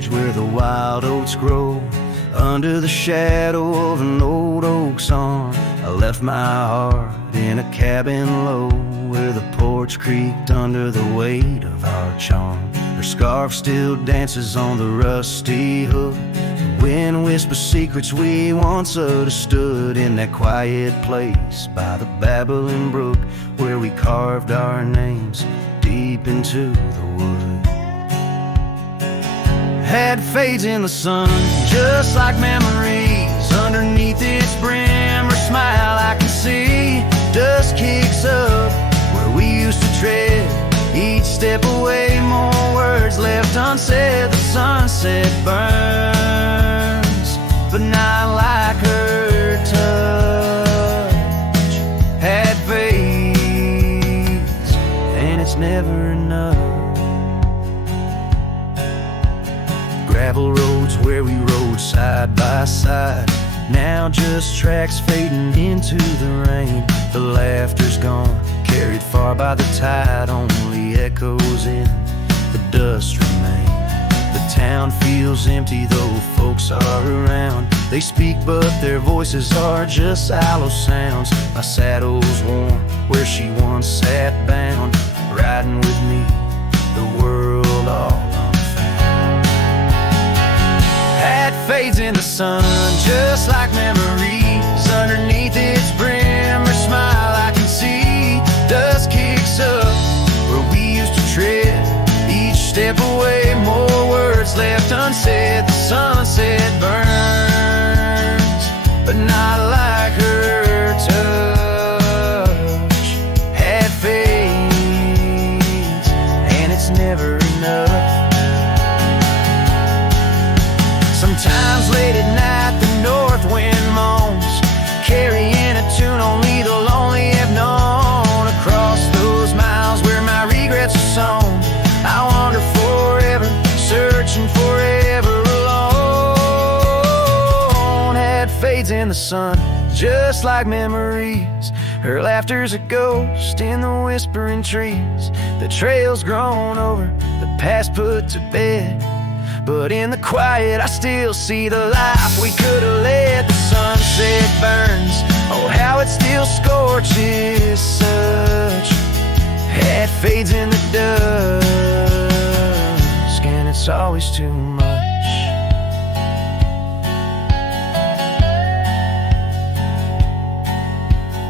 edge where the wild oats grow. Under the shadow of an old oak's arm, I left my heart in a cabin low, where the porch creaked under the weight of our charm. Her scarf still dances on the rusty hook. The wind whispers secrets we once understood in that quiet place by the babbling brook, where we carved our names deep into the wood. Had fades in the sun, just like memories. Underneath its brim, her smile I can see. Dust kicks up where we used to tread. Each step away, more words left unsaid. The sunset burns, but not like her touch. Had fades, and it's never enough. Gravel roads where we rode side by side, now just tracks fading into the rain. The laughter's gone, carried far by the tide, only echoes in the dust remain. The town feels empty though folks are around. They speak but their voices are just hollow sounds. My saddle's warm where she once sat bound, riding with me the world all unfound. Hat fades in the sun, just like memories. Underneath its brim, her smile I can see. Dust kicks up where we used to tread. Each step away, more words left unsaid. The sunset burns, but not like her touch. Had fades, and it's never enough. Sometimes late at night the north wind moans, carrying a tune only the lonely have known. Across those miles where my regrets are sown, I wander forever, searching forever alone. Had fades in the sun, just like memories. Her laughter's a ghost in the whispering trees. The trail's grown over, the past put to bed, but in the quiet I still see the life we could have led. The sunset burns, oh how it still scorches such. Hat fades in the dusk, and it's always too much.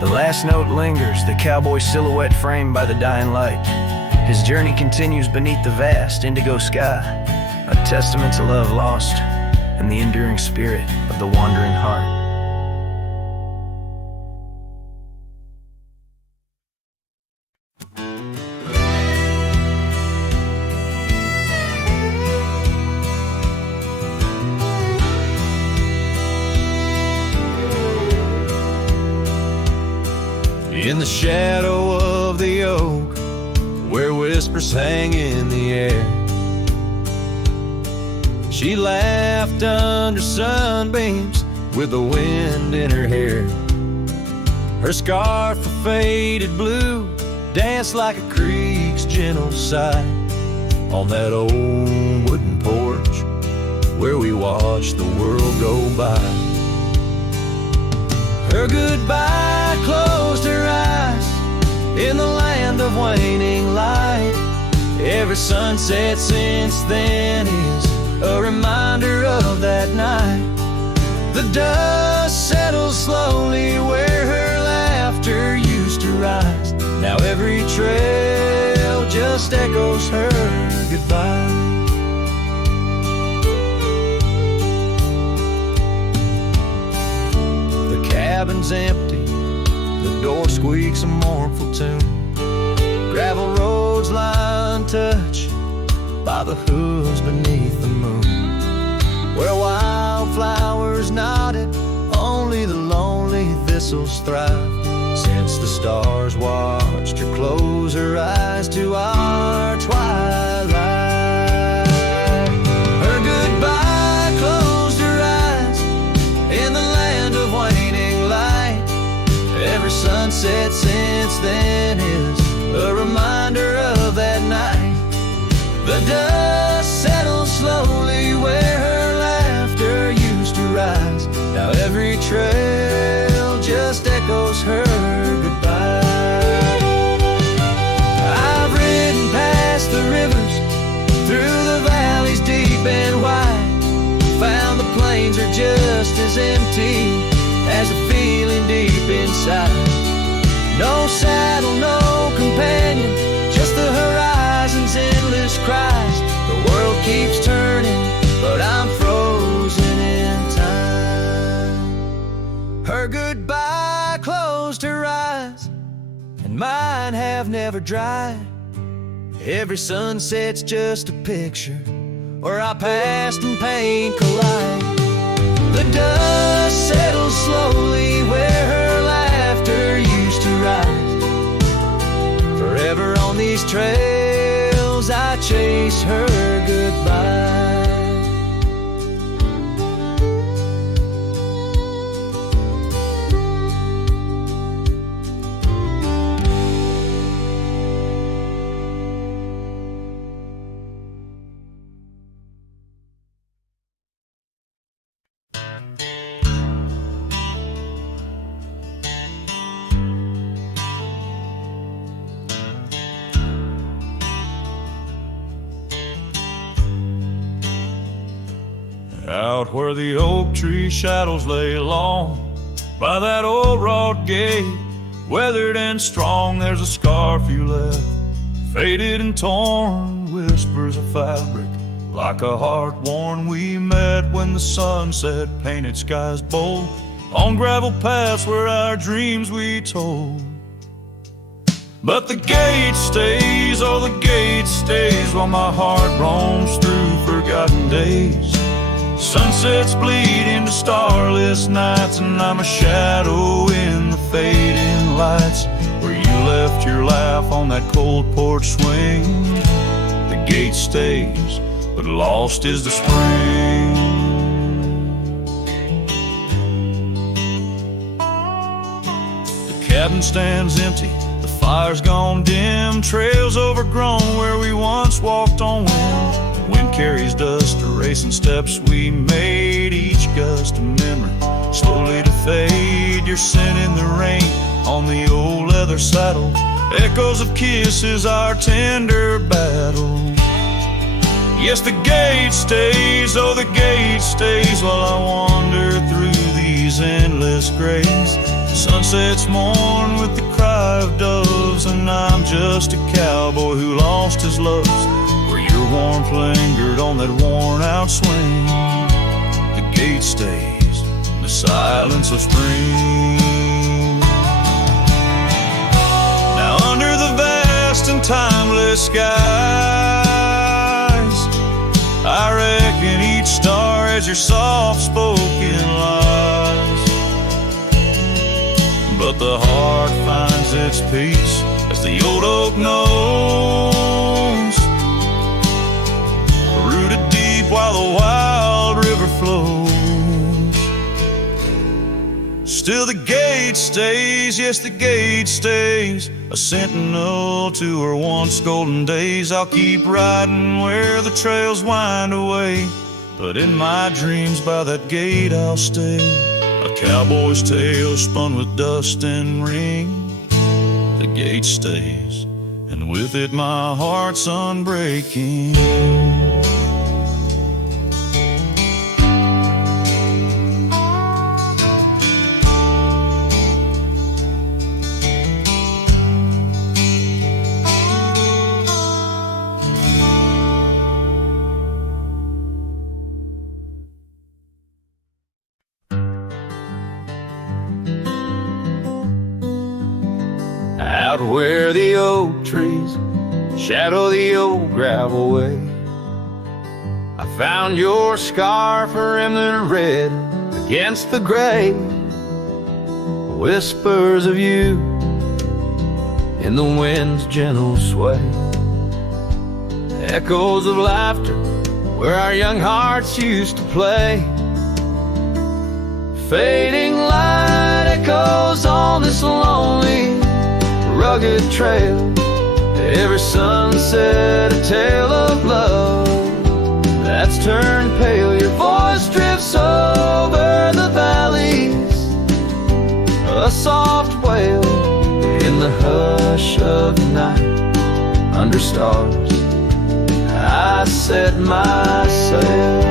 The last note lingers, the cowboy silhouette framed by the dying light. His journey continues beneath the vast indigo sky, a testament to love lost and the enduring spirit of the wandering heart. In the shadow of the oak, where whispers hang in the air, she laughed under sunbeams with the wind in her hair. Her scarf of faded blue danced like a creek's gentle sigh on that old wooden porch where we watched the world go by. Her goodbye closed her eyes in the land of waning light. Every sunset since then is a reminder of that night. The dust settles slowly where her laughter used to rise. Now every trail just echoes her goodbye. The cabin's empty, the door squeaks a mournful tune. Gravel roads lie untouched by the hooves beneath the moon, where wildflowers nodded, only the lonely thistles thrive. Since the stars watched her close her eyes to our twilight, her goodbye closed her eyes in the land of waning light. Every sunset since then is a reminder of that night. The dust settles slowly close her eyes, and mine have never dried. Every sunset's just a picture where our past and pain collide. The dust settles slowly where her laughter used to rise. Forever on these trails I chase her goodbye. Out where the oak tree shadows lay long, by that old wrought gate, weathered and strong, there's a scarf you left, faded and torn, whispers of fabric, like a heart worn. We met when the sunset painted skies bold, on gravel paths where our dreams we told. But the gate stays, oh the gate stays, while my heart roams through forgotten days. Sunsets bleed into starless nights, and I'm a shadow in the fading lights, where you left your laugh on that cold porch swing. The gate stays, but lost is the spring. The cabin stands empty, the fire's gone dim, trails overgrown where we once walked on wind. Wind carries dust, erasing steps we made, each gust a memory, slowly to fade. Your scent in the rain on the old leather saddle, echoes of kisses, our tender battle. Yes, the gate stays, oh the gate stays, while I wander through these endless grays. Sunsets mourn with the cry of doves, and I'm just a cowboy who lost his loves, where your warmth lingered on that worn out swing. The gate stays in the silence of spring. Now under the vast and timeless skies, I reckon each star has your soft-spoken lies. But the heart finds its peace, as the old oak knows, rooted deep while the wild river flows. Still the gate stays, yes the gate stays, a sentinel to her once golden days. I'll keep riding where the trails wind away, but in my dreams by that gate I'll stay. A cowboy's tale spun with dust and ring. The gate stays, and with it my heart's unbreaking. Out where the oak trees shadow the old gravel way, I found your scarf remnant red against the gray. Whispers of you in the wind's gentle sway, echoes of laughter where our young hearts used to play. Fading light echoes on this lonely rugged trail, every sunset a tale of love that's turned pale. Your voice drifts over the valleys, a soft wail in the hush of night. Under stars I set my sail.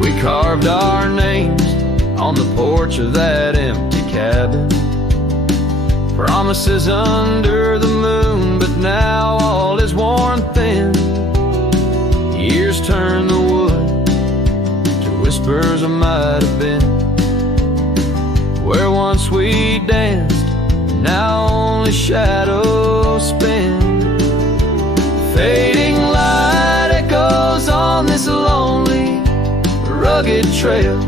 We carved our names on the porch of that empty cabin, promises under the moon, but now all is worn thin. Years turn the wood to whispers of might have been. once we danced, now only shadows spin. Fading light echoes on this lonely, rugged trail.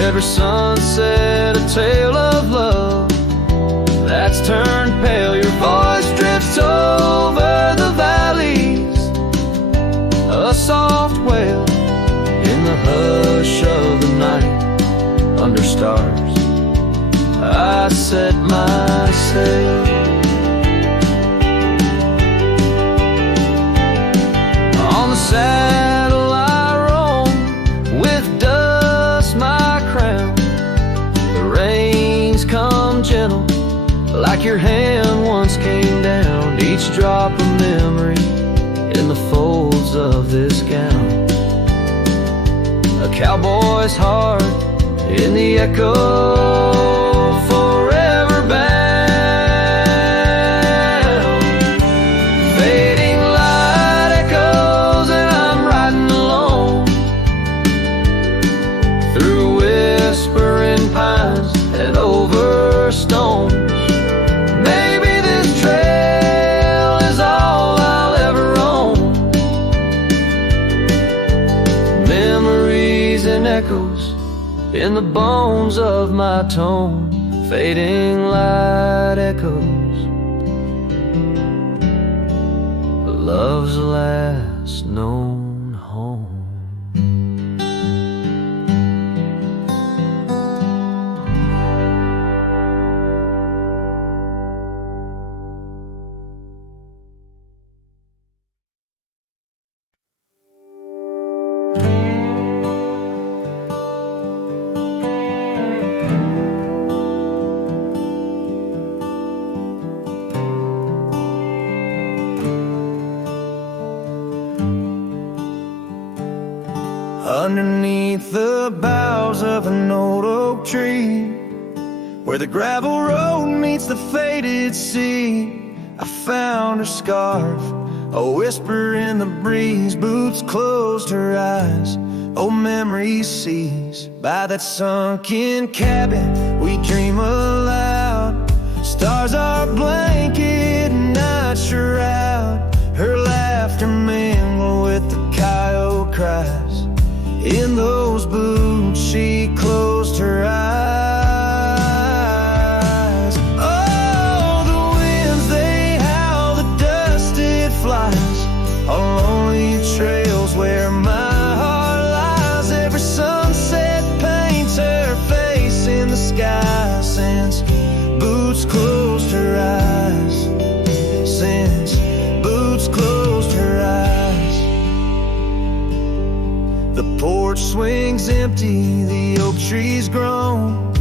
Every sunset a tale of love that's turned pale. Your voice drifts over the valleys, a soft wail in the hush of the night. Under stars I set my sail. On the saddle I roam, with dust my crown. The reins come gentle, like your hand once came down. Each drop a memory in the folds of this gown. A cowboy's heart in the echo, forever bound. Fading light echoes and I'm riding alone through whispering pines and over stones. Maybe this trail is all I'll ever own. Memories and echoes in the bones of my tone. Fading light echoes, love's last known home. Underneath the boughs of an old oak tree, where the gravel road meets the faded sea, I found her scarf, a whisper in the breeze. Boots closed her eyes, old memories seized. By that sunken cabin we dream aloud. Stars are blanket and night shroud. Her laughter mingle with the coyote cries. In those boots she closed her eyes. Oh, the winds they howl, the dust it flies on lonely trails where my heart lies. Every sunset paints her face in the sky. Since boots closed her eyes, since boots closed her eyes. The porch swings empty, the oak tree's grown.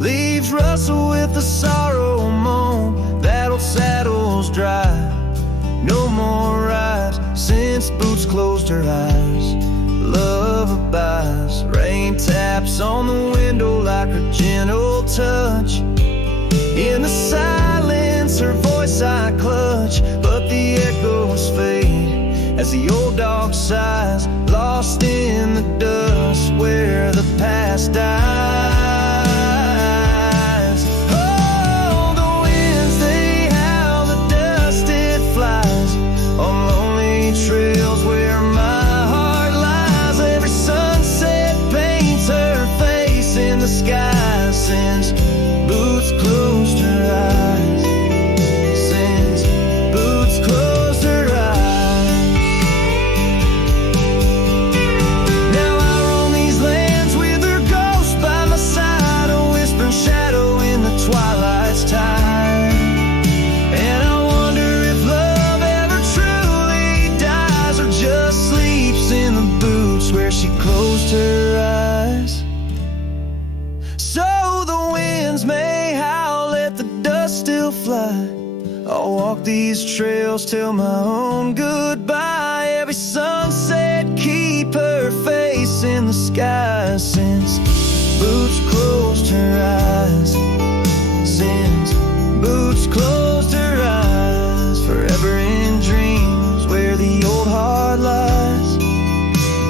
Leaves rustle with the sorrow moan. That old saddle's dry, no more rides since boots closed her eyes. Love abides, rain taps on the window like her gentle touch. In the silence her voice I clutch, but the echoes fade as the old dog sighs, lost in the dust where the past dies. Oh, the winds they howl, the dust it flies on lonely trails where my heart lies. Every sunset paints her face in the sky. Since boots closed her eyes, since boots closed her eyes. Twilight's time, and I wonder if love ever truly dies or just sleeps in the boots where she closed her eyes. So the winds may howl, let the dust still fly. I'll walk these trails till my own goodbye. Every sunset keep her face in the sky. Since boots closed her eyes, since boots closed her eyes. Forever in dreams where the old heart lies.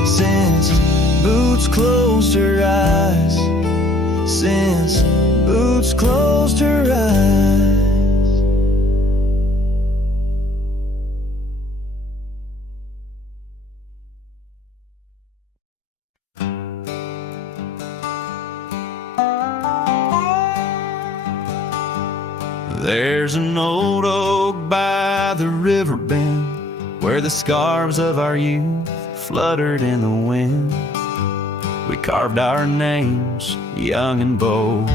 Since boots closed her eyes, since There's an old oak by the river bend where the scarves of our youth fluttered in the wind. We carved our names, young and bold,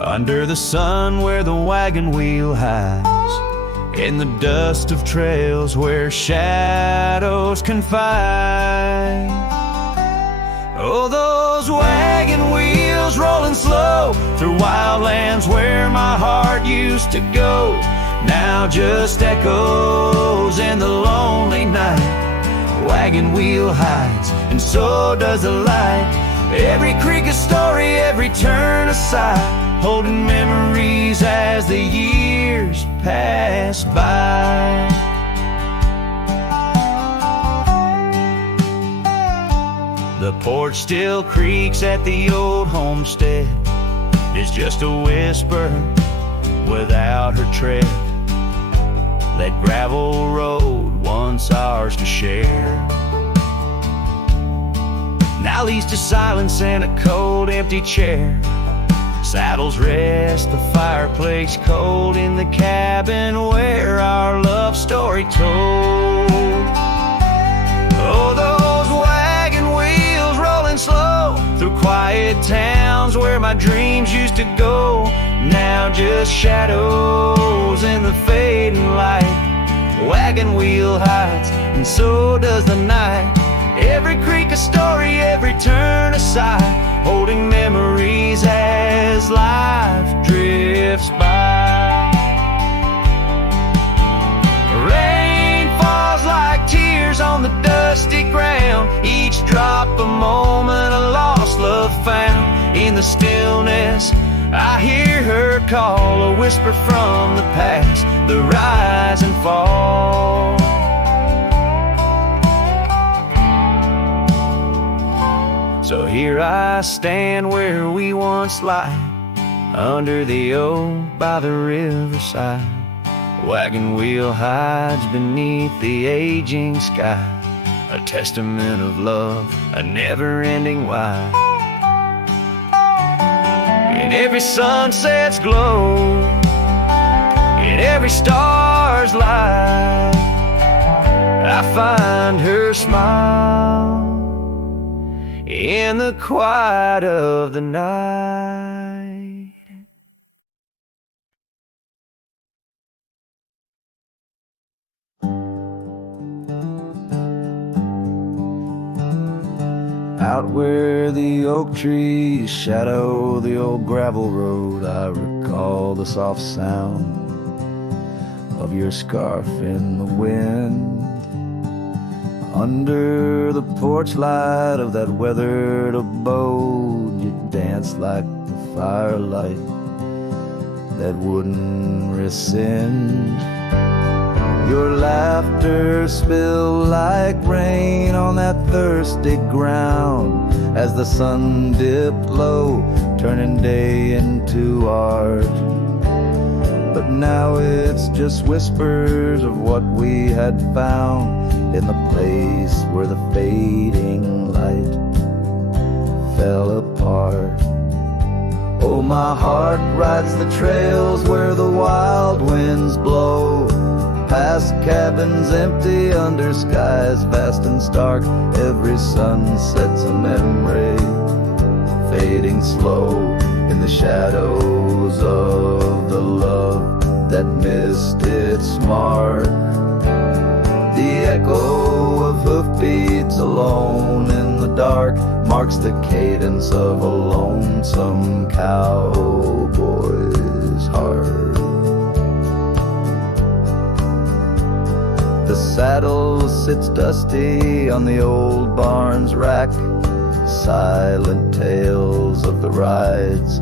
under the sun where the wagon wheel hides, in the dust of trails where shadows confide. Oh, those wagon wheels rolling slow through wildlands where my heart used to go, now just echoes in the lonely night. Wagon wheel hides, and so does the light. Every creek a story, every turn a sigh, holding memories as the years pass by. The porch still creaks at the old homestead. It's just a whisper without her tread. That gravel road once ours to share, now leads to silence and a cold empty chair. Saddles rest, the fireplace cold in the cabin where our love story told. Oh, those wagon wheels rolling slow through quiet towns where my dreams used to go, now just shadows in the fading light. Wagon wheel hides, and so does the night. Every creek a story, every turn a sigh, holding memories as life drifts by. Rain falls like tears on the dusty ground, each drop a moment, a lost love found. In the stillness I hear her call, a whisper from the past, the rise and fall. So here I stand where we once lie, under the oak by the riverside. Wagon wheel hides beneath the aging sky, a testament of love, a never-ending why. In every sunset's glow, in every star's light, I find her smile in the quiet of the night. Out where the oak trees shadow the old gravel road, I recall the soft sound of your scarf in the wind. Under the porch light of that weathered abode, you danced like the firelight that wouldn't rescind. Your laughter spilled like rain on that thirsty ground as the sun dipped low, turning day into art. But now it's just whispers of what we had found in the place where the fading light fell apart. Oh, my heart rides the trails where the wild winds blow, past cabins empty under skies vast and stark. Every sunset's a memory, fading slow in the shadows of the love that missed its mark. The echo of hoofbeats alone in the dark marks the cadence of a lonesome cowboy's heart. The saddle sits dusty on the old barn's rack, silent tales of the rides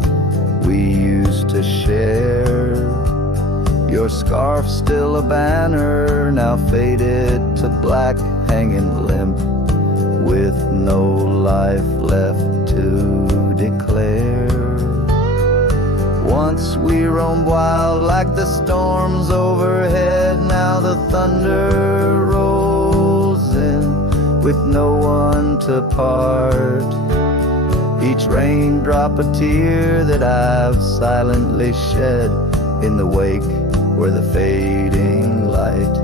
we used to share. Your scarf still a banner, now faded to black, hanging limp with no life left to declare. Once we roamed wild like the storms overhead, now the thunder rolls in with no one to part. Each raindrop, a tear that I've silently shed in the wake where the fading light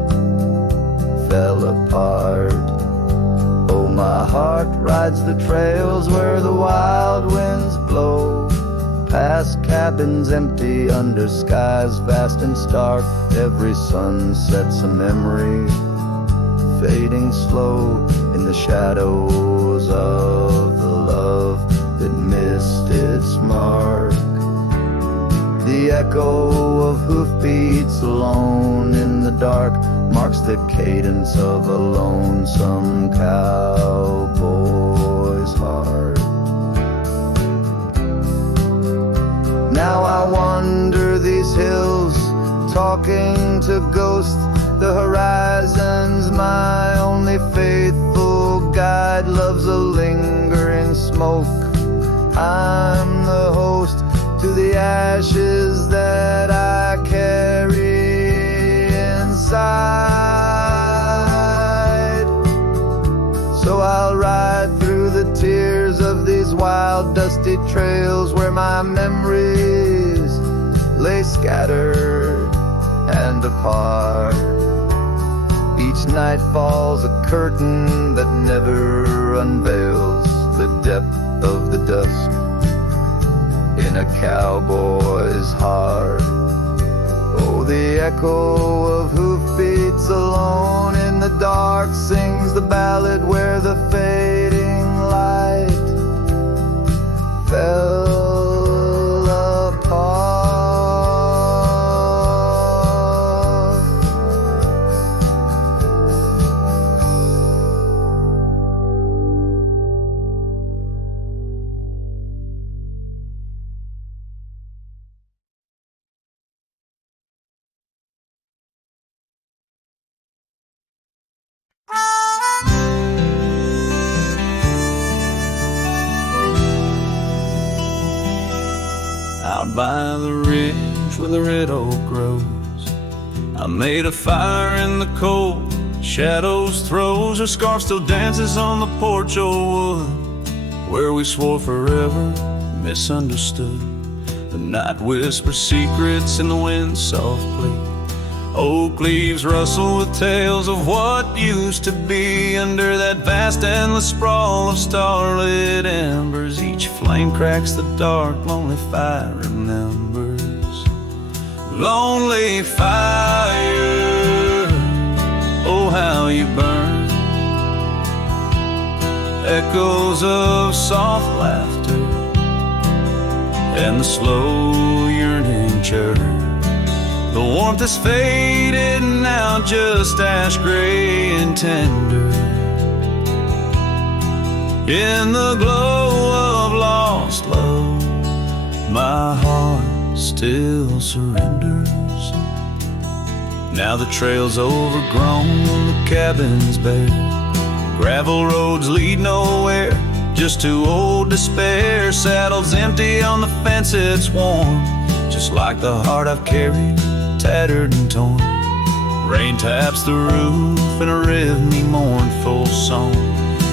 fell apart. Oh, my heart rides the trails where the wild winds blow, past cabins empty under skies vast and stark. Every sunset's a memory, fading slow in the shadows of the love that missed its mark. The echo of hoofbeats alone in the dark marks the cadence of a lonesome cowboy's heart. Now I wander these hills, talking to ghosts. The horizon's my only faithful guide. Love's a lingering smoke. I'm the host to the ashes that I carry inside. So I'll ride through the tears of these wild, dusty trails where my memories lay scattered and apart. Each night falls a curtain that never unveils the depth of the dusk in a cowboy's heart. Oh, the echo of hoofbeats alone in the dark sings the ballad where the fading light fell apart. Out by the ridge where the red oak grows, I made a fire in the cold. Shadows throws, her scarf still dances on the porch old wood, where we swore forever, misunderstood. The night whispers secrets in the wind softly. Oak leaves rustle with tales of what used to be under that vast endless sprawl of starlit embers. Each flame cracks the dark, lonely fire remembers. Lonely fire, oh how you burn. Echoes of soft laughter and the slow yearning churn. The warmth is faded now, just ash gray and tender. In the glow of lost love, my heart still surrenders. Now the trail's overgrown, the cabin's bare. Gravel roads lead nowhere, just to old despair. Saddles empty on the fence, it's warm, just like the heart I've carried, tattered and torn. Rain taps the roof in a rhythmy, mournful song.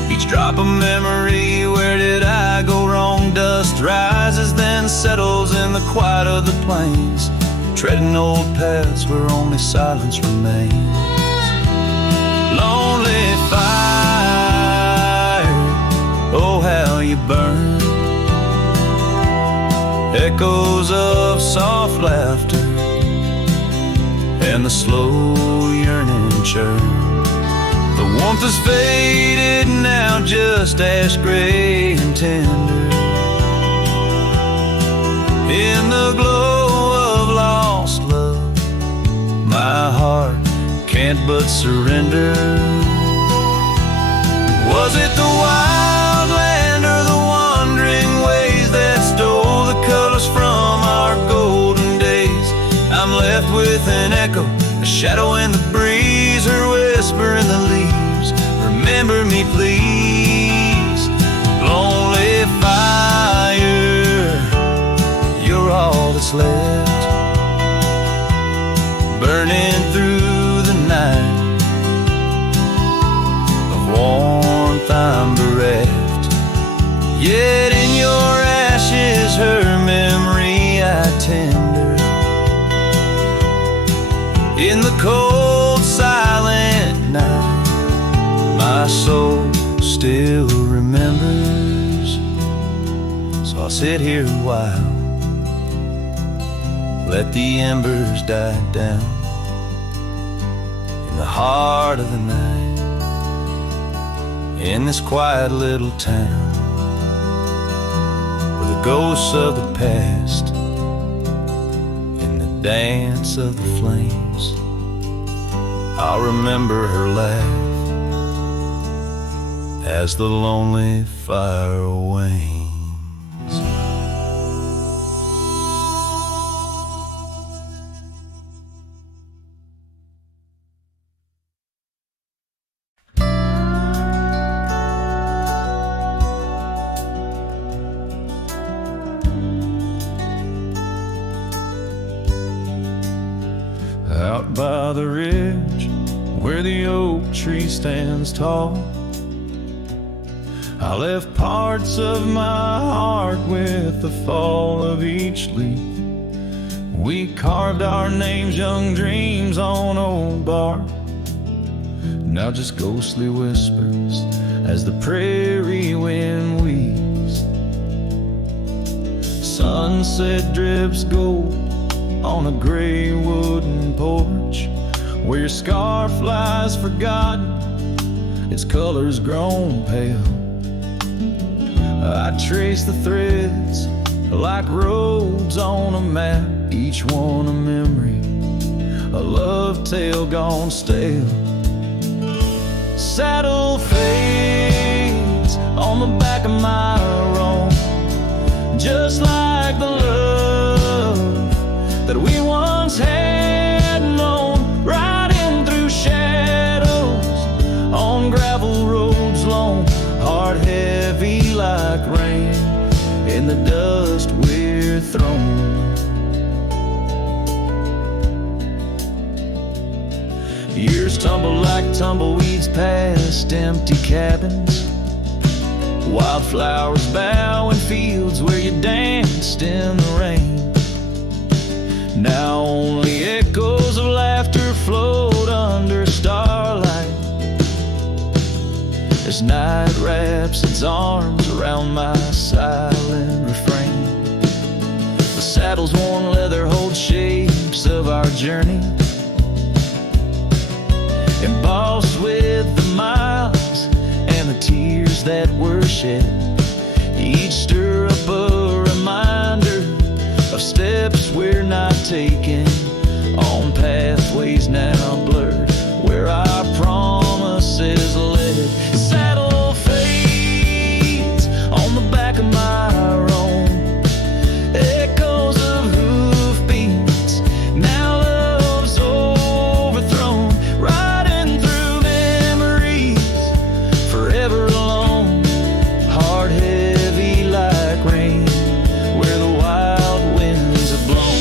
Each drop a memory, where did I go wrong? Dust rises, then settles in the quiet of the plains, treading old paths where only silence remains. Lonely fire, oh how you burn. Echoes of soft laughter and the slow yearning churn. The warmth is faded now, just ash gray and tender. In the glow of lost love, my heart can't but surrender. Was it the wild land or the wandering ways that stole the colors from our golden days? I'm left with an echo, a shadow in the breeze, her whisper in the leaves. Remember me, please. Lonely fire, you're all that's left, burning through the night. Of warmth I'm bereft, yet in your tender. In the cold, silent night, my soul still remembers. So I'll sit here a while, let the embers die down in the heart of the night, in this quiet little town, where the ghosts of the past in the dance of the flames. I'll remember her laugh as the lonely fire wanes. Out by the ridge where the oak tree stands tall, I left parts of my heart with the fall of each leaf. We carved our names, young dreams on old bark, now just ghostly whispers as the prairie wind weaves. Sunset drips gold on a gray wooden porch, where your scarf lies forgotten, its colors grown pale. I trace the threads like roads on a map, each one a memory, a love tale gone stale. Saddle fades on the back of my roan, just like the love that we once had known, riding through shadows on gravel roads long, heart heavy like rain in the dust we're thrown. Years tumble like tumbleweeds past empty cabins, wildflowers bow in fields where you danced in the rain. Now only echoes of laughter float under starlight as night wraps its arms around my silent refrain. The saddle's worn leather holds shapes of our journey, embossed with the miles and the tears that were shed. Each stir up a reminder of steps we're not taking, on pathways now blurred where our promises led. Saddle fades on the back of my roan, echoes of hoofbeats, now love's overthrown, riding through memories, forever alone, heart heavy like rain where the wild winds have blown.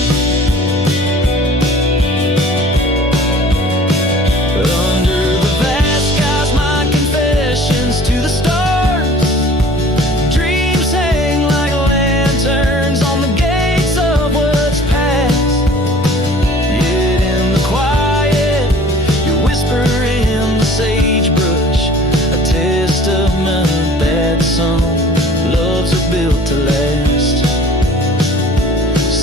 Under the vast skies, my confessions to the stars, dreams hang like lanterns on the gates of what's past. Yet in the quiet, you whisper in the sagebrush, a testament that some loves are built to last.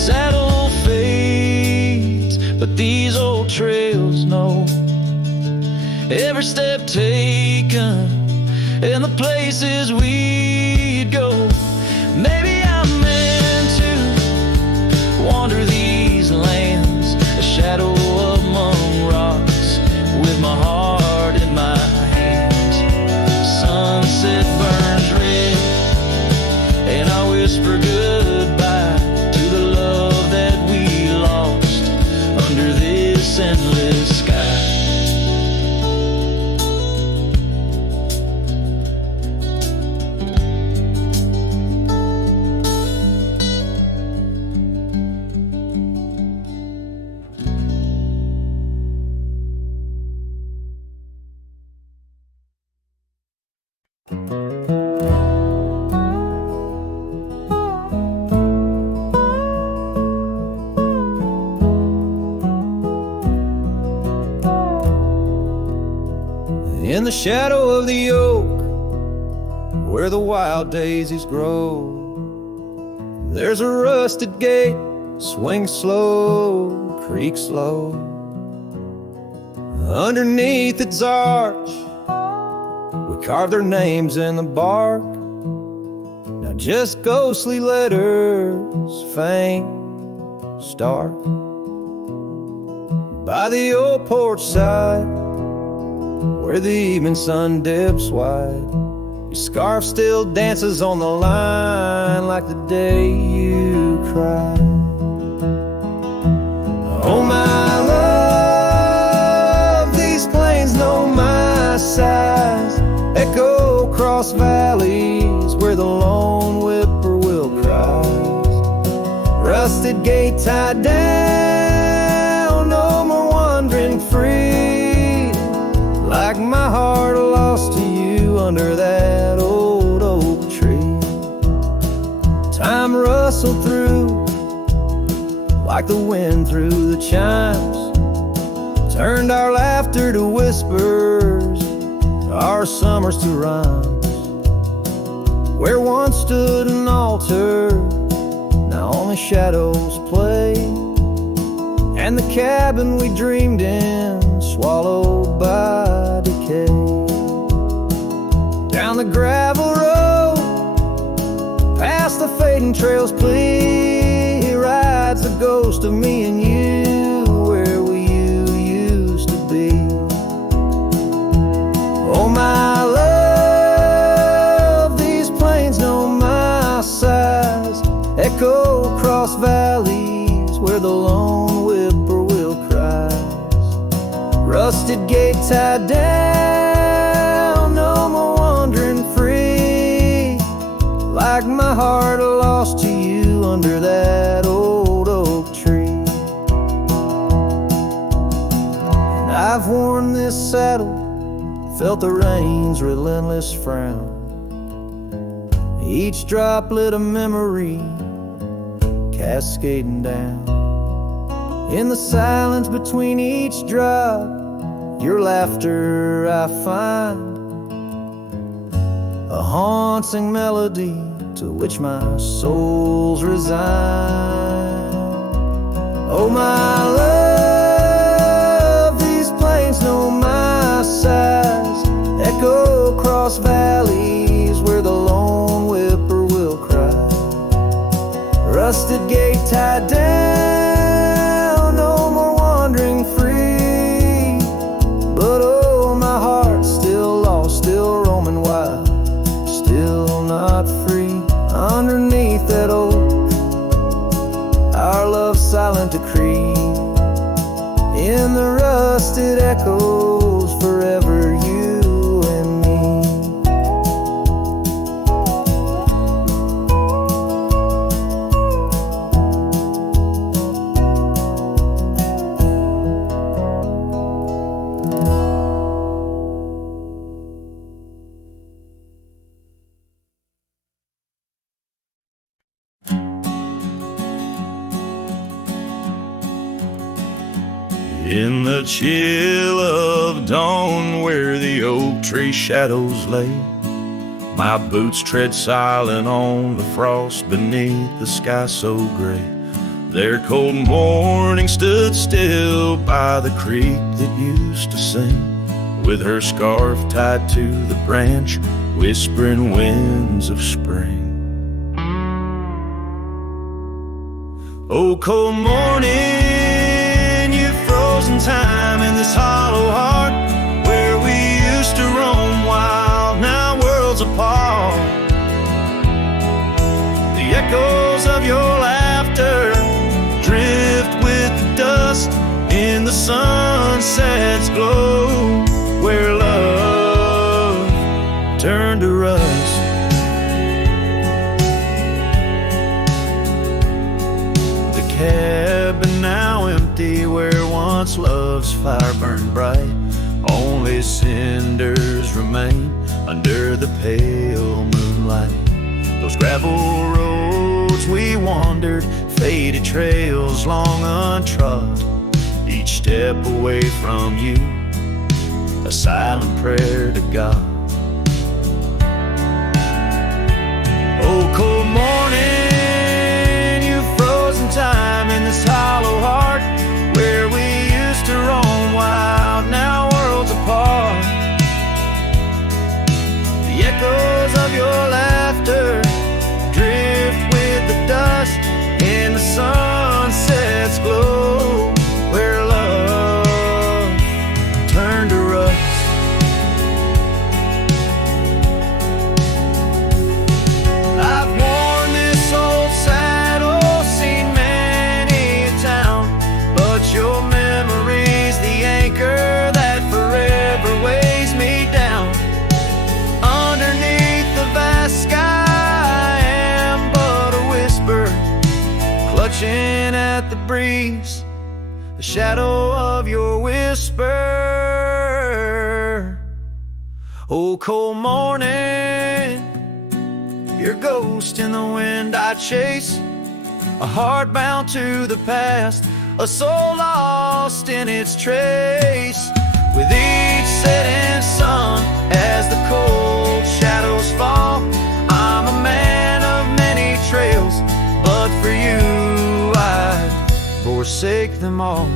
Saddle fades, but these old trails know every step taken and the places we'd go. Maybe I'm meant to wander these lands, a shadow among rocks, with my heart in my hands. Sunset burns red, and I whisper goodbye to the love that we lost under this endless sky. shadow of the oak, where the wild daisies grow, there's a rusted gate, swing slow, creak slow. Underneath its arch, we carve their names in the bark. Now just ghostly letters, faint, stark. By the old porch side, where the evening sun dips wide, your scarf still dances on the line like the day you cried. Oh my love, these plains know my size, echo across valleys where the lone whippoorwill cries. Rusted gate tied down, no more wandering free, like my heart lost to you under that old oak tree. Time rustled through like the wind through the chimes, turned our laughter to whispers, our summers to rhymes. Where once stood an altar, now only shadows play, and the cabin we dreamed in swallowed by decay. Down the gravel road, past the fading trails plea, rides the ghost of me and you, where you used to be. Oh my love, these plains know my size, echo across valleys where the lone whippoorwill cries. Rusted gate tied down, no more wandering free, like my heart lost to you under that old oak tree. And I've worn this saddle, felt the rain's relentless frown, each droplet a memory cascading down. In the silence between each drop, your laughter I find, a haunting melody to which my soul's resigned. Oh my love, these plains know my size, echo across valleys where the lone whippoorwill cry. Rusted gate tied down, no more wandering free, but oh my heart's still lost, still roaming wild, still not free. Underneath that oak, our love's silent decree, in the rusted echoes forever you and me. In the chill of dawn, where the oak tree shadows lay, my boots tread silent on the frost beneath the sky so gray. Their cold morning stood still by the creek that used to sing, with her scarf tied to the branch, whispering winds of spring. Oh, cold morning, frozen time in this hollow heart, where we used to roam wild, now worlds apart. The echoes of your laughter drift with the dust in the sunset's glow, where love turned to rust. The cabin now empty, where once love's fire burned bright, only cinders remain under the pale moonlight. Those gravel roads we wandered, faded trails long untrod, each step away from you a silent prayer to God. Oh, cold morning, you've frozen time in this hollow heart where we used to roam wild, now worlds apart. The echoes of your laughter drift with the dust in the sunset's glow, where love turned to rust. I've worn this old saddle, seen many a town, but your memory's the anchor that forever weighs me down. Underneath the vast sky, I am but a whisper, clutching at the breeze, the shadow of your whisper. Oh, cold morning, your ghost in the wind I chase, a heart bound to the past, a soul lost in its trace. With each setting sun, as the cold shadows fall, I'm a man of many trails, but for you I'd forsake them all.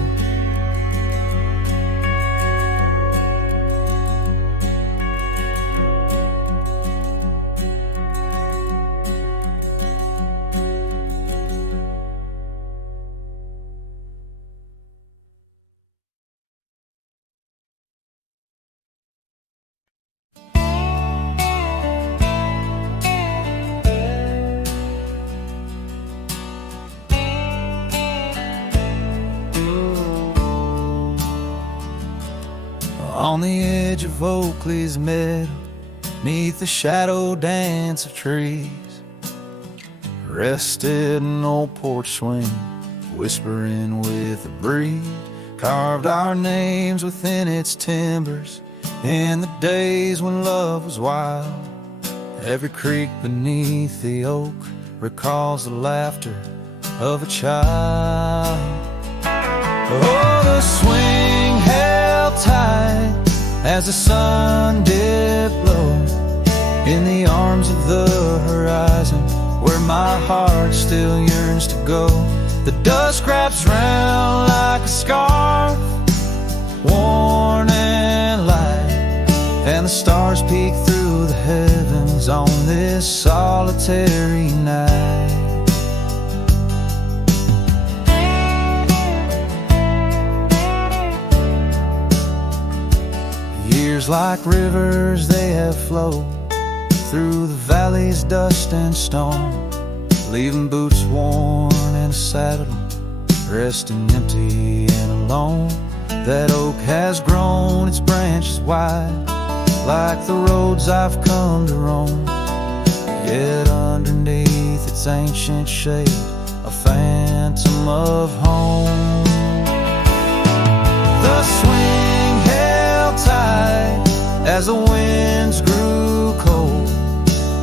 On the edge of Oakley's meadow, neath the shadow dance of trees, rested an old porch swing, whispering with a breeze, carved our names within its timbers, in the days when love was wild. Every creek beneath the oak recalls the laughter of a child. Oh, the swing held tight as the sun dipped low in the arms of the horizon, where my heart still yearns to go. The dust wraps round like a scarf, worn and light, and the stars peek through the heavens on this solitary night. Years like rivers they have flowed through the valley's dust and stone, leaving boots worn and a saddle, resting empty and alone. That oak has grown its branches wide, like the roads I've come to roam, yet underneath its ancient shade, a phantom of home. The swing held tight as the winds grew cold,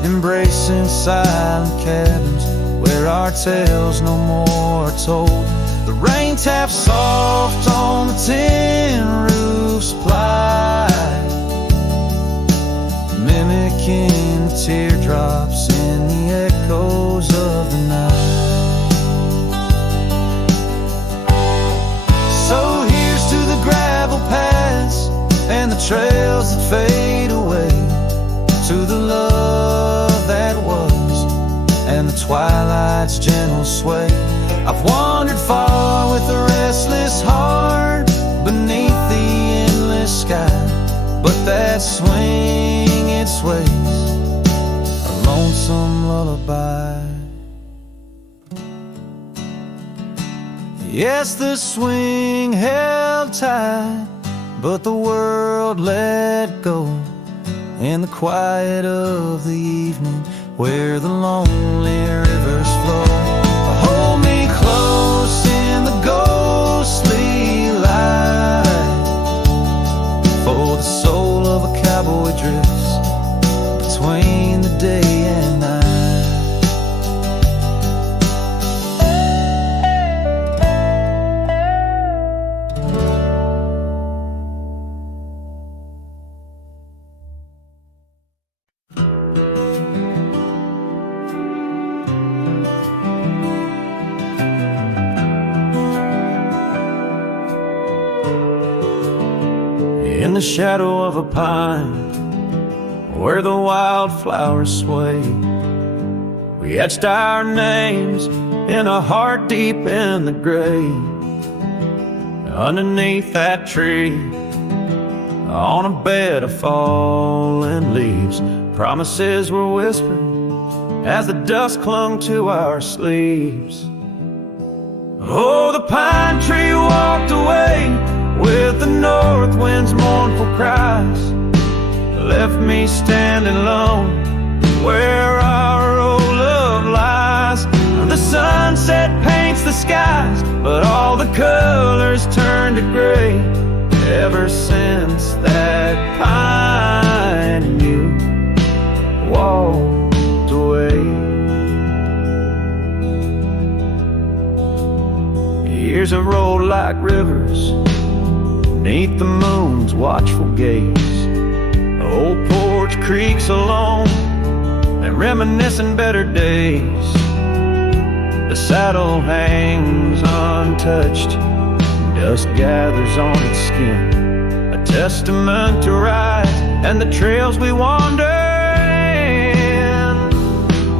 embracing silent cabins where our tales no more are told. The rain taps soft on the tin roof's ply, mimicking the teardrops in the echoes of the night. So here's to the gravel paths and the trails that fade away, to the love that was and the twilight's gentle sway. I've wandered far with a restless heart beneath the endless sky, but that swing it sways, a lonesome lullaby. Yes, the swing held tight, but the world let go in the quiet of the evening, where the lonely rivers flow. Hold me close in the ghostly light, for the soul of a cowboy drifts between the day and night. in the shadow of a pine where the wildflowers sway. We etched our names in a heart deep in the grave. Underneath that tree, on a bed of fallen leaves, promises were whispered as the dust clung to our sleeves. Oh, the pine tree walked away with the north wind's mournful cries, left me standing alone where our old love lies. The sunset paints the skies, but all the colors turn to gray. Ever since that pine you walked away. Years have rolled like rivers beneath the moon's watchful gaze. Old porch creaks alone and reminiscing better days. The saddle hangs untouched, dust gathers on its skin, a testament to ride and the trails we wander in.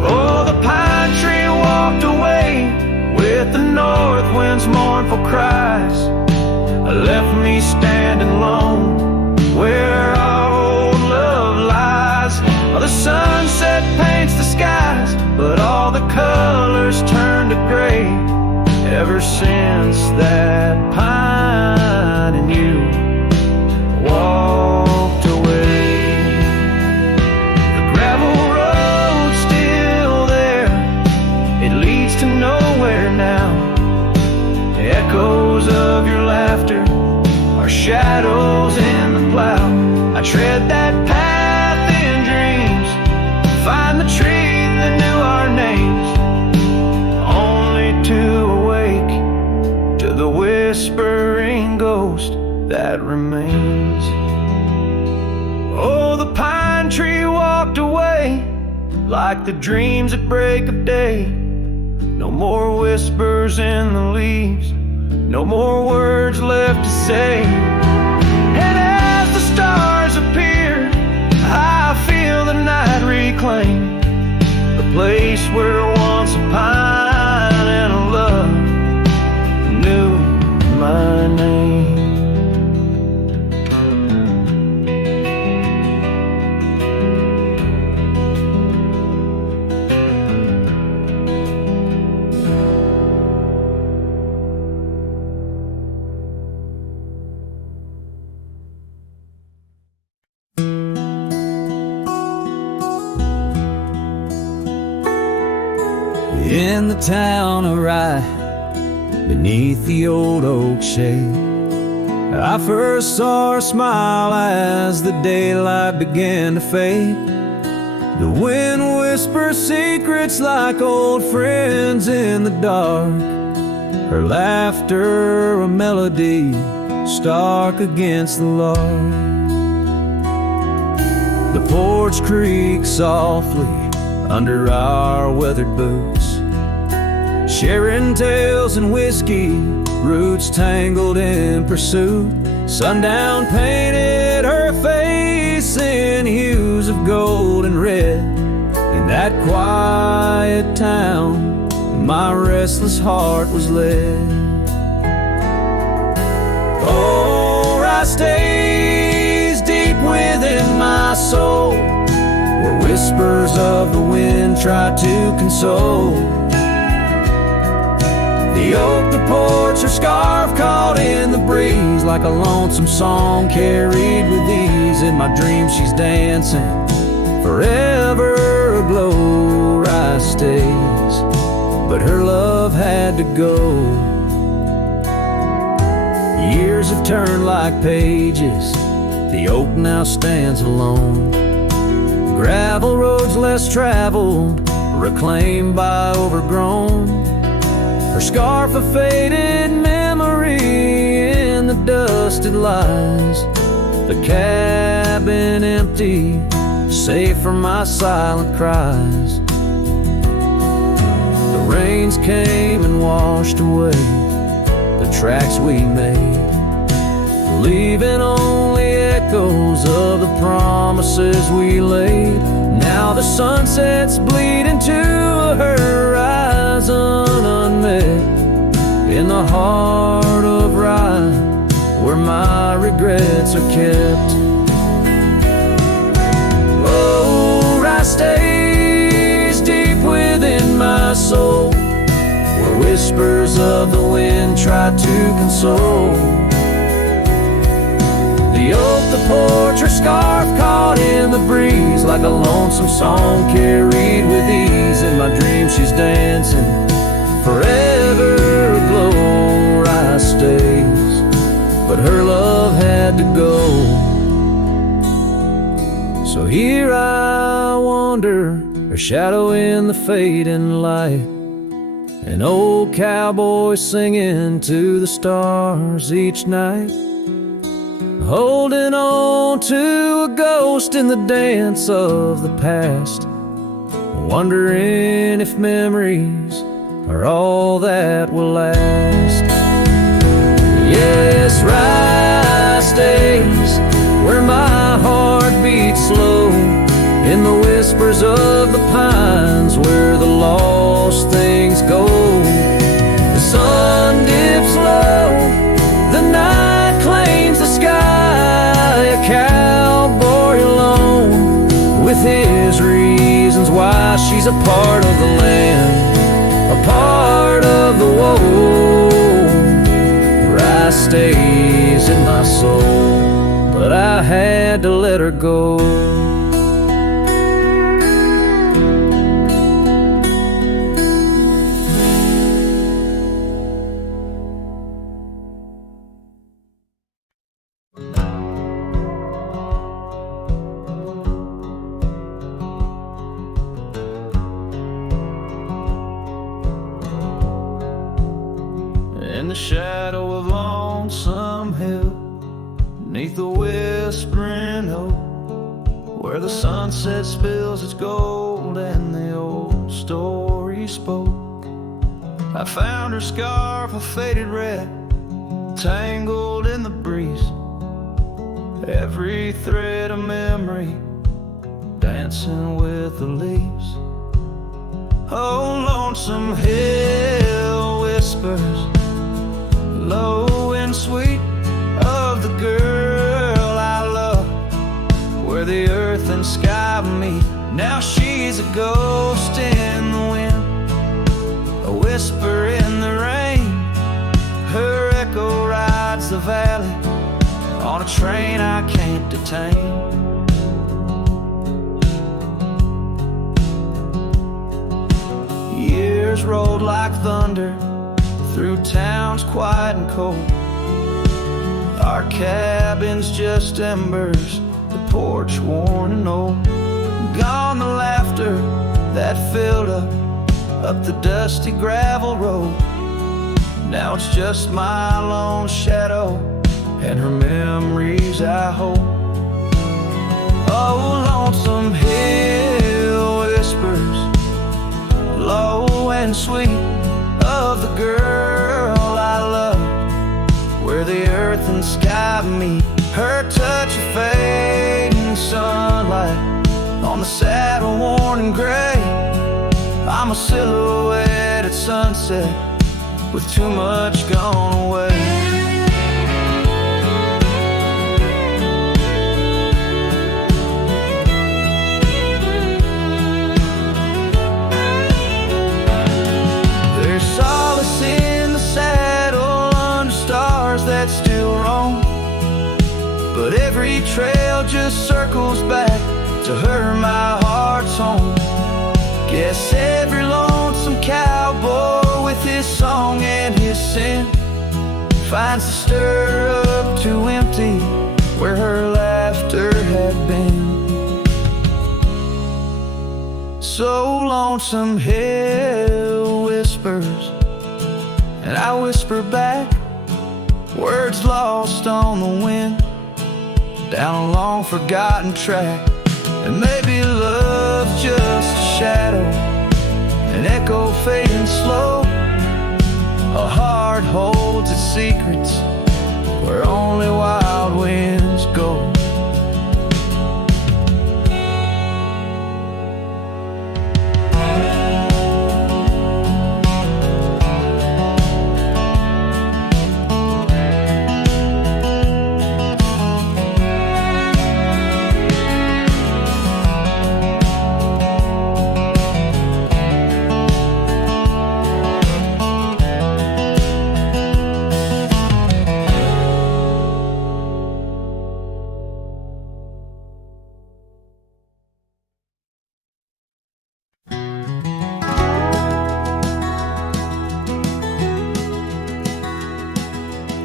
Oh, the pine tree walked away with the north wind's mournful cries, left me standing alone where our old love lies. The sunset paints the skies, but all the colors turn to gray. Ever since that pine and you walked away. The gravel road's still there, it leads to nowhere now. Echoes of your laughter are shadows in the plow. I tread that path in dreams, find the tree that knew our names, only to awake to the whispering ghost that remains. Oh, the pine tree walked away like the dreams at break of day. No more whispers in the leaves, no more words left to say. And as the stars appear, I feel the night reclaim the place where once a pine and a love knew my name. In the town of Rye, beneath the old oak shade, I first saw her smile as the daylight began to fade. The wind whispers secrets like old friends in the dark, her laughter a melody stark against the lark. The porch creaks softly under our weathered boots, sharing tales and whiskey, roots tangled in pursuit. Sundown painted her face in hues of gold and red. In that quiet town, my restless heart was led. Oh, Rye stays deep within my soul, where whispers of the wind try to console. The oak, the porch, her scarf caught in the breeze, like a lonesome song carried with ease. In my dreams she's dancing, forever aglow. Rye stays, but her love had to go. Years have turned like pages, the oak now stands alone. Gravel roads less traveled, reclaimed by overgrown. Her scarf a faded memory, in the dust it lies. The cabin empty, safe from my silent cries. The rains came and washed away the tracks we made. leaving only echoes of the promises we laid. Now the sunset's bleeding to a horizon unmet in the heart of Rye, where my regrets are kept. Oh, Rye stays deep within my soul, where whispers of the wind try to console. The oak, the porch, her scarf caught in the breeze, like a lonesome song carried with ease. In my dreams she's dancing, forever aglow. Rye stays, but her love had to go. So here I wander, her shadow in the fading light, an old cowboy singing to the stars each night, holding on to a ghost in the dance of the past, wondering if memories are all that will last. Yes, Rye stays where my heart beats slow, in the whispers of the pines where the lost things go. The sun dips low, the night claims the sky, a cowboy alone with his reasons why. She's a part of the land, a part of the woe. Rye stays in my soul, but I had to let her go. In the shadow of Lonesome Hill, beneath the whispering oak, where the sunset spills its gold and the old story spoke, I found her scarf, a faded red, tangled in the breeze, every thread a memory, dancing with the leaves. Oh, Lonesome Hill whispers, low and sweet, of the girl I love, where the earth and sky meet. Now she's a ghost in the wind, a whisper in the rain. Her echo rides the valley on a train I can't detain. Years rolled like thunder through towns quiet and cold. Our cabin's just embers, the porch worn and old. Gone the laughter that filled up the dusty gravel road. Now it's just my lone shadow and her memories I hold. Oh, Lonesome Hill whispers, low and sweet, of the girl I love, where the earth and sky meet. Her touch of fading sunlight on the saddle worn and gray. I'm a silhouette at sunset with too much gone away. Solace in the saddle under stars that still roam, but every trail just circles back to her, my heart's home. Guess every lonesome cowboy with his song and his sin finds the stirrup too empty where her laughter had been. So Lonesome Hill whispers, and I whisper back, words lost on the wind, down a long forgotten track. And maybe love's just a shadow, an echo fading slow. A heart holds its secrets where only wild wild winds go.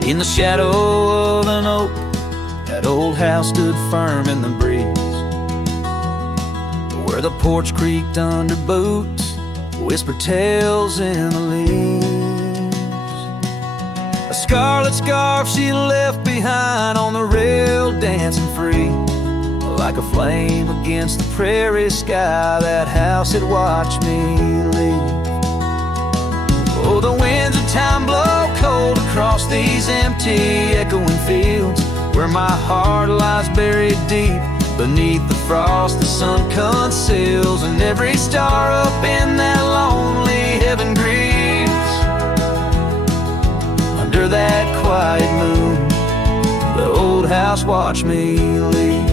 In the shadow of an oak, that old house stood firm in the breeze, where the porch creaked under boots, whispered tales in the leaves. A scarlet scarf she left behind on the rail, dancing free, like a flame against the prairie sky. That house had watched me leave. Oh, the winds of time blow cold across these empty, echoing fields, where my heart lies buried deep beneath the frost the sun conceals, and every star up in that lonely heaven grieves. Under that quiet moon, the old house watched me leave.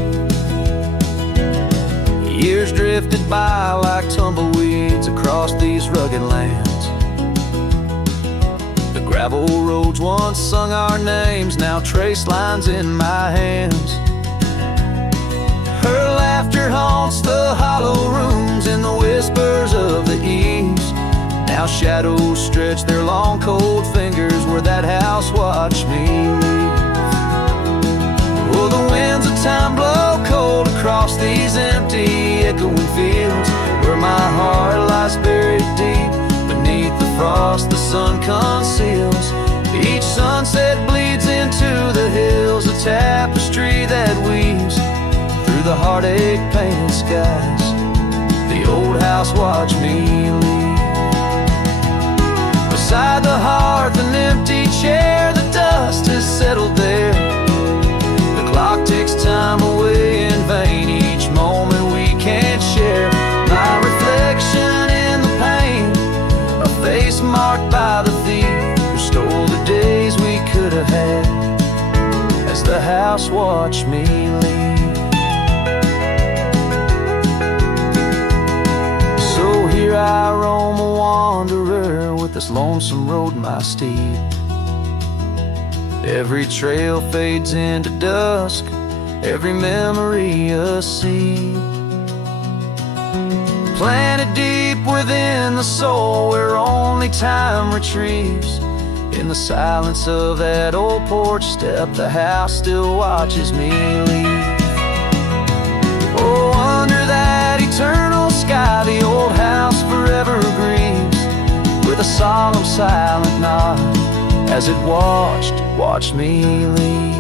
Years drifted by like tumbleweeds across these rugged lands. Gravel roads once sung our names, now trace lines in my hands. Her laughter haunts the hollow rooms in the whispers of the eaves. Now shadows stretch their long cold fingers where that house watched me leave. Oh, the winds of time blow cold across these empty, echoing fields, where my heart lies buried deep beneath the frost the sun conceals. Each sunset bleeds into the hills, a tapestry that weaves through the heartache painted skies. The old house watched me leave. Beside the hearth, an empty chair, the dust has settled there. The clock ticks time away in vain, each moment we can't share. My reflection in the pain, a face marked by the thief who stole the days we could have had, as the house watched me leave. So here I roam, a wanderer, with this lonesome road my steed. Every trail fades into dusk, every memory a seed, planted deep within the soul, where only time retrieves. In the silence of that old porch step, the house still watches me leave. Oh, under that eternal sky, the old house forever grieves, with a solemn silent nod, as it watched me leave.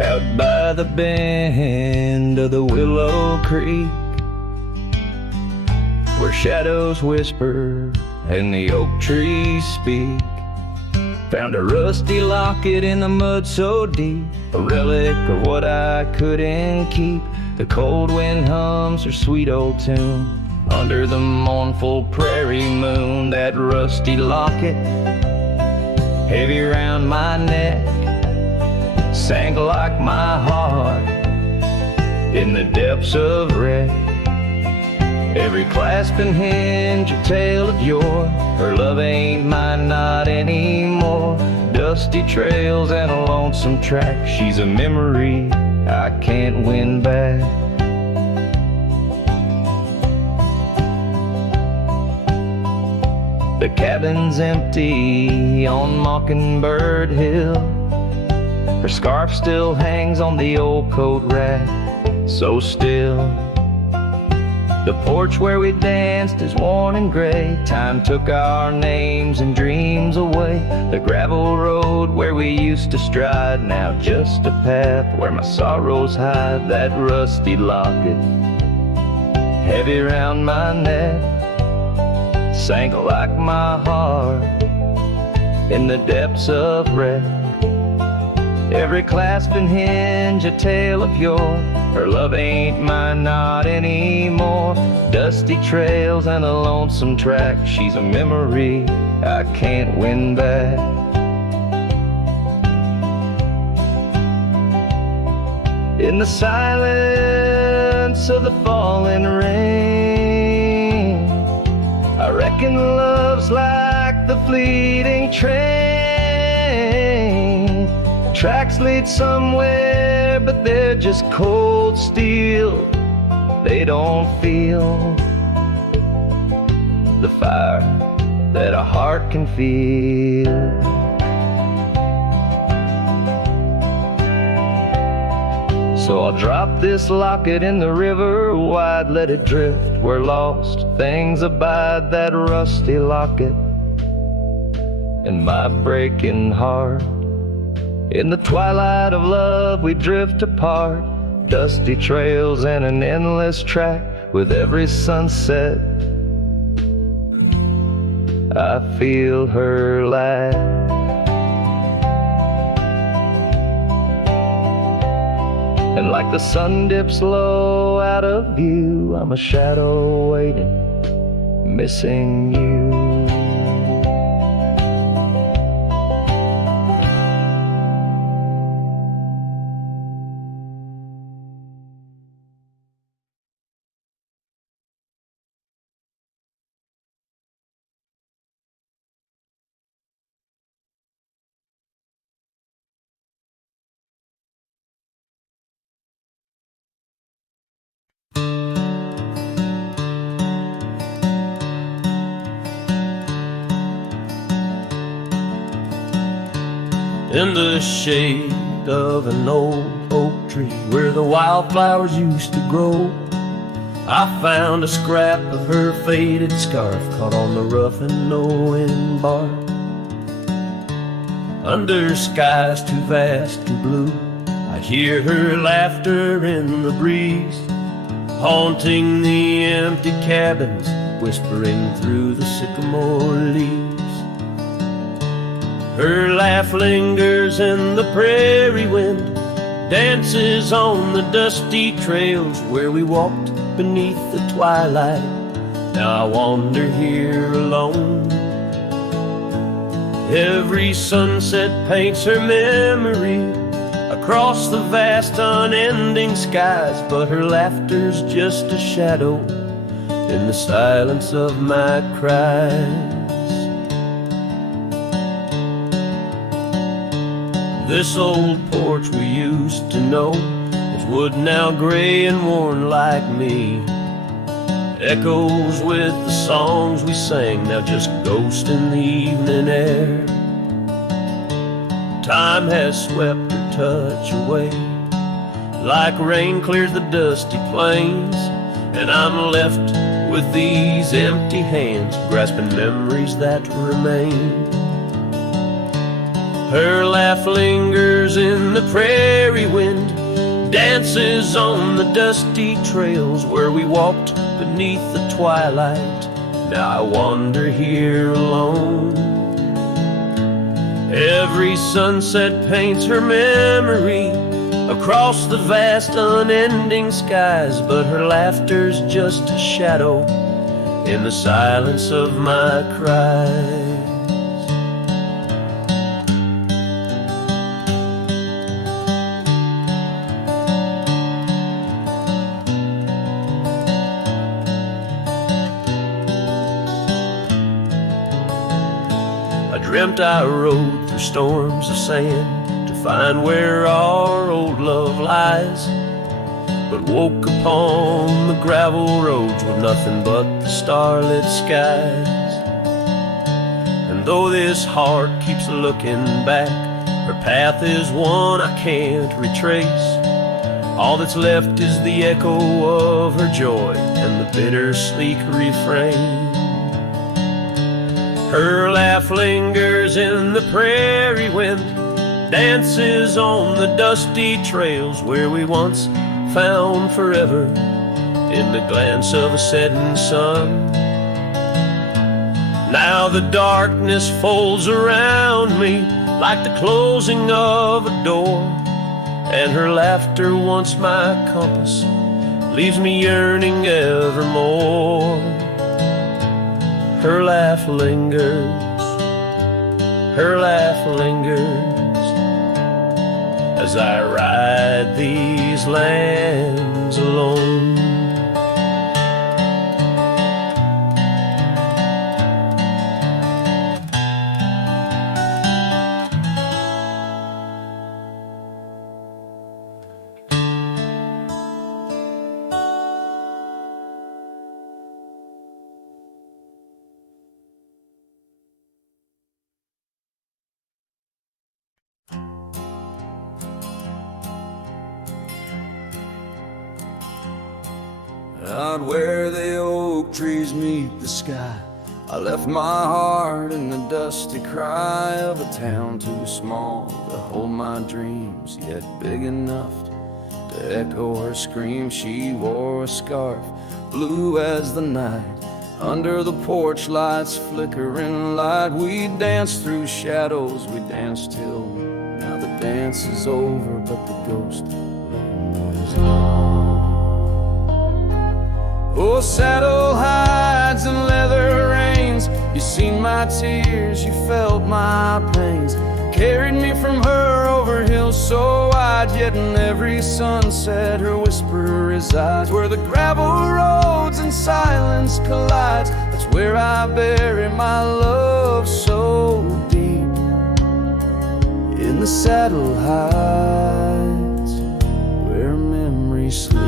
Out by the bend of the Willow Creek, where shadows whisper and the oak trees speak, found a rusty locket in the mud so deep, a relic of what I couldn't keep. The cold wind hums her sweet old tune under the mournful prairie moon. That rusty locket, heavy round my neck, sank like my heart in the depths of wreck. Every clasp and hinge a tale of yore, her love ain't mine, not anymore. Dusty trails and a lonesome track, she's a memory I can't win back. The cabin's empty on Mockingbird Hill, her scarf still hangs on the old coat rack, so still. The porch where we danced is worn and gray. Time took our names and dreams away. The gravel road where we used to stride, now just a path where my sorrows hide. That rusty locket, heavy round my neck, sank like my heart in the depths of wreck. Every clasp and hinge a tale of yore. Her love ain't mine, not anymore. Dusty trails and a lonesome track. She's a memory I can't win back. In the silence of the falling rain, I reckon love's like the fleeting train. Tracks lead somewhere, but they're just cold steel. They don't feel the fire that a heart can feel. So I'll drop this locket in the river wide, let it drift where lost things abide. That rusty locket and my breaking heart. In the twilight of love we drift apart. Dusty trails and an endless track. With every sunset I feel her laugh. And like the sun dips low out of view, I'm a shadow waiting, missing you. In the shade of an old oak tree where the wildflowers used to grow, I found a scrap of her faded scarf caught on the rough and knowing bark. Under skies too vast, too blue, I hear her laughter in the breeze, haunting the empty cabins, whispering through the sycamore leaves. Her laugh lingers in the prairie wind, dances on the dusty trails where we walked beneath the twilight. Now I wander here alone. Every sunset paints her memory across the vast unending skies, but her laughter's just a shadow in the silence of my cries. This old porch we used to know is wood now gray and worn like me. Echoes with the songs we sang, now just ghosts in the evening air. Time has swept her touch away, like rain clears the dusty plains, and I'm left with these empty hands, grasping memories that remain. Her laugh lingers in the prairie wind, dances on the dusty trails where we walked beneath the twilight. Now I wander here alone. Every sunset paints her memory across the vast unending skies, but her laughter's just a shadow in the silence of my cries. Dreamt I rode through storms of sand to find where our old love lies, but woke upon the gravel roads with nothing but the starlit skies. And though this heart keeps looking back, her path is one I can't retrace. All that's left is the echo of her joy and and the bittersweet refrain. Her laugh lingers in the prairie wind, dances on the dusty trails where we once found forever in the glance of a setting sun. Now the darkness folds around me like the closing of a door, and her laughter, once my compass, leaves me yearning evermore. Her laugh lingers, her laugh lingers, as I ride these lands alone. Out where the oak trees meet the sky, I left my heart in the dusty cry of a town too small to hold my dreams, yet big enough to echo her scream. She wore a scarf, blue as the night, under the porch lights flickering light. We danced through shadows, we danced till now the dance is over, but the ghost was gone. Oh, saddle hides and leather reins, you seen my tears, you felt my pains, carried me from her over hills so wide, yet in every sunset her whisper resides. Where the gravel roads and silence collides, that's where I bury my love so deep. In the saddle hides where memories sleep.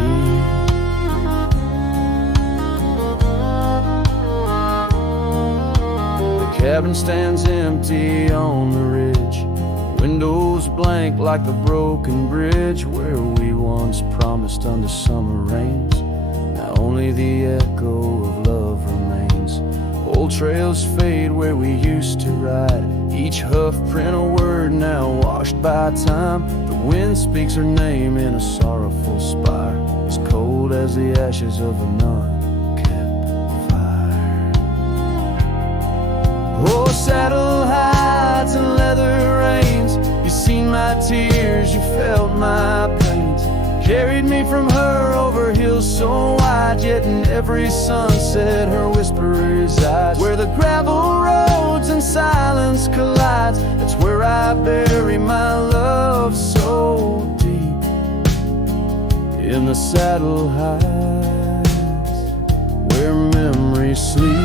Cabin stands empty on the ridge, windows blank like the broken bridge where we once promised under summer rains. Now only the echo of love remains. Old trails fade where we used to ride, each hoof print a word now washed by time. The wind speaks her name in a sorrowful spire, as cold as the ashes of a nun. Oh, saddle hides and leather reins, you seen my tears, you felt my pains, carried me from her over hills so wide, yet in every sunset her whisper resides. Where the gravel roads and silence collides, that's where I bury my love so deep. In the saddle hides where memories sleep.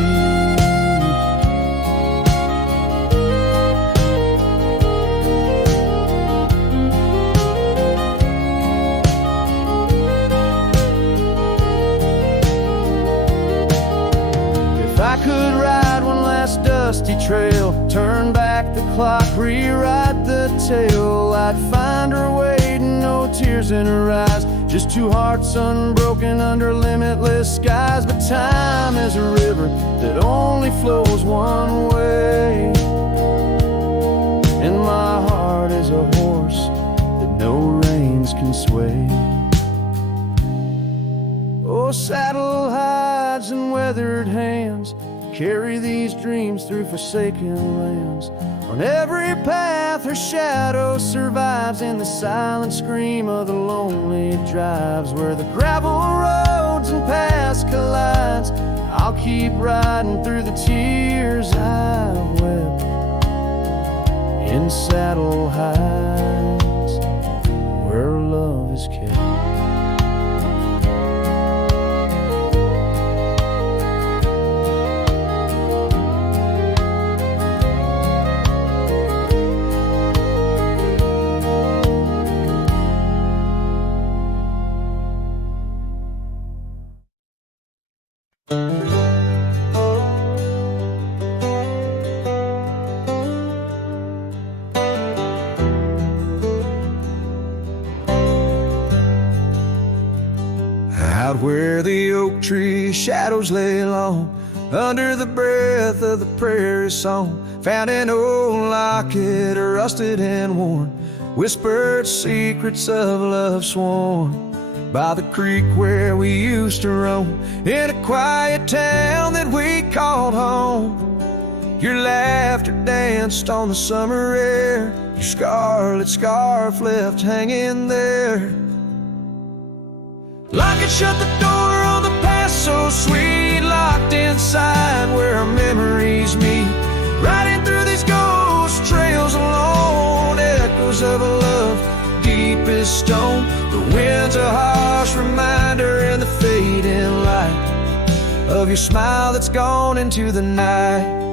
I could ride one last dusty trail, turn back the clock, rewrite the tale, I'd find her waiting, no tears in her eyes, just two hearts unbroken under limitless skies. But time is a river that only flows one way, and my heart is a horse that no reins can sway. Oh, saddle hides and weathered hands, carry these dreams through forsaken lands. On every path her shadow survives, in the silent scream of the lonely drives. Where the gravel roads and paths collides, I'll keep riding through the tears I've wept. In saddle hides where love is kept. Out where the oak tree shadows lay long, under the breath of the prairie song, found an old locket, rusted and worn, whispered secrets of love sworn. By the creek where we used to roam, in a quiet town that we called home, your laughter danced on the summer air, your scarlet scarf left hanging there. Locket shut the door on the past so sweet, locked inside where our memories meet, riding through these ghost trails alone, echoes of a love deep as stone. The wind's a harsh reminder in the fading light of your smile that's gone into the night.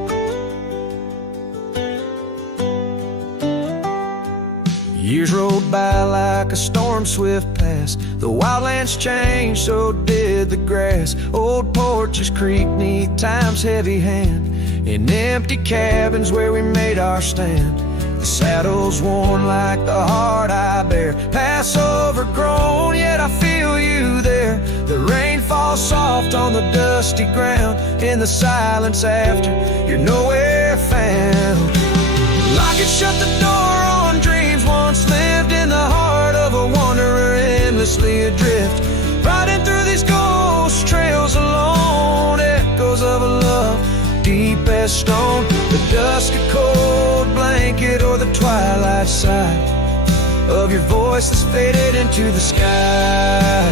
Years rolled by like a storm swift past. The wildlands changed, so did the grass. Old porches creak neath time's heavy hand, in empty cabins where we made our stand. The saddle's worn like the heart I bear, past overgrown, yet I feel you there. The rain falls soft on the dusty ground, in the silence after you're nowhere found. Locket shut the door on dreams once lived in the heart of a wanderer, endlessly adrift, riding through these ghost trails alone, echoes of a love deep as stone. The dusk a cold blanket, or the twilight sigh of your voice that's faded into the sky.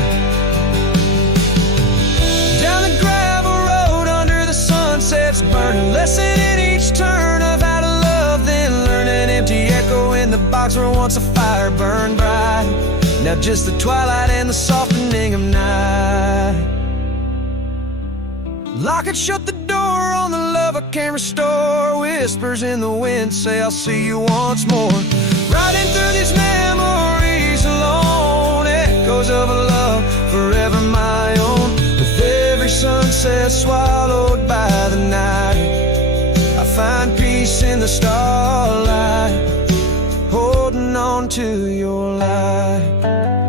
Down the gravel road under the sunset's burning, lesson in each turn of how to love, then learn an empty echo in the box where once a fire burned bright. Now just the twilight and the softening of night. Locket shut the door on the love I can't restore, whispers in the wind say I'll see you once more. Riding through these memories alone, echoes of a love forever my own. With every sunset swallowed by the night, I find peace in the starlight, holding on to your light.